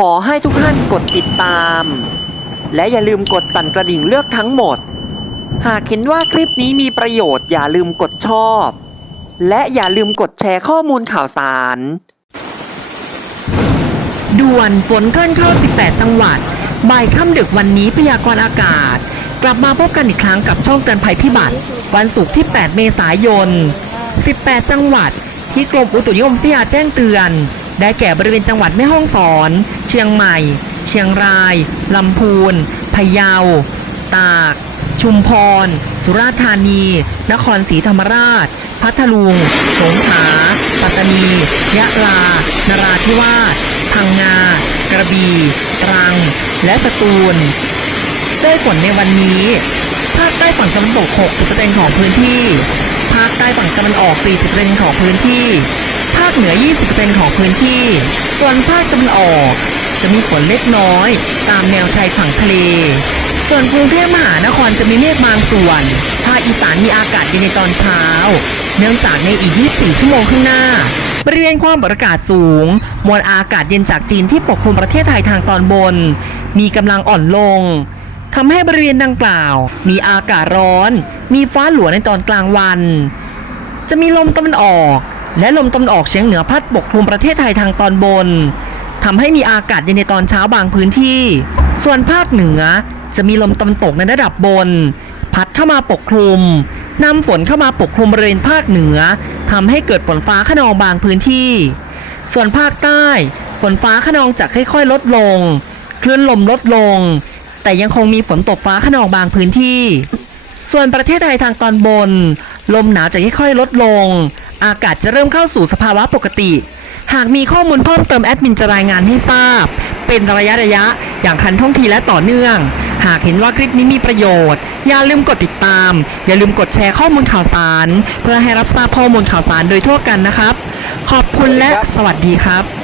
ขอให้ทุกท่านกดติดตาม และอย่าลืมกดสั่นกระดิ่งเลือกทั้งหมด หากเห็นว่าคลิปนี้มีประโยชน์อย่าลืมกดชอบ และอย่าลืมกดแชร์ข้อมูลข่าวสาร ด่วนฝนเคลื่อนเข้า 18 จังหวัด บ่ายค่ำดึกวันนี้พยากรณ์อากาศ กลับมาพบกันอีกครั้งกับช่องเตือนภัยพิบัติ วันศุกร์ที่ 8 เมษายน 18 จังหวัด ที่กรมอุตุนิยมวิทยาแจ้งเตือน ได้แก่บริเวณจังหวัดแม่ฮ่องสอน เชียงใหม่ เชียงราย ลำพูน พะเยา ตาก ชุมพร สุราษฎร์ธานี นครศรีธรรมราช พัทลุง สงขลา ปัตตานี ยะลา นราธิวาส พังงา กระบี่ ตรัง และสตูลด้วยฝนในวันนี้ ภาคใต้ฝั่งตะวันตก 60%ของพื้นที่ ภาคใต้ฝั่งตะวันออก 40%ของพื้นที่ ภาคเหนือ 20%ของพื้นที่ ส่วนภาคตะวันออก จะมีฝนเล็กน้อย ตามแนวชายฝั่งทะเล ส่วนกรุงเทพมหานครจะมีเมฆบางส่วน ภาคอีสานมีอากาศเย็นในตอนเช้า เนื่องจากในอีก 24 ชั่วโมงข้างหน้า บริเวณความกดอากาศสูง มวลอากาศเย็นจากจีนที่ปกคลุมประเทศไทยทางตอนบน มีกำลังอ่อนลงทำให้บริเวณดังกล่าว มีอากาศร้อน มีฟ้าหลวในตอนกลางวัน จะมีลมตะวันออก และลมตะวันออกเฉียงเหนือพัดปกคลุมประเทศไทยทางตอนบนทำให้มีอากาศเย็นในตอนเช้าบางพื้นที่ ส่วนภาคเหนือจะมีลมตะวันตกในระดับบน พัดเข้ามาปกคลุมนำฝนเข้ามาปกคลุมบริเวณภาคเหนือทำให้เกิดฝนฟ้าขนองบางพื้นที่ ส่วนภาคใต้ฝนฟ้าขนองจะค่อยๆ ลดลง คลื่นลมลดลง แต่ยังคงมีฝนตกฟ้าขนองบางพื้นที่ ส่วนประเทศไทยทางตอนบน ลมหนาวจะค่อยๆ ลดลง อากาศจะเริ่มเข้าสู่สภาวะปกติ หากมีข้อมูลเพิ่มเติมแอดมินจะรายงานให้ทราบ เป็นระยะระยะๆอย่างคันท่องทีและต่อเนื่อง หากเห็นว่าคลิปนี้มีประโยชน์ อย่าลืมกดติดตาม อย่าลืมกดแชร์ข้อมูลข่าวสาร เพื่อให้รับทราบข้อมูลข่าวสารโดยทั่วกันนะครับ ขอบคุณและสวัสดีครับ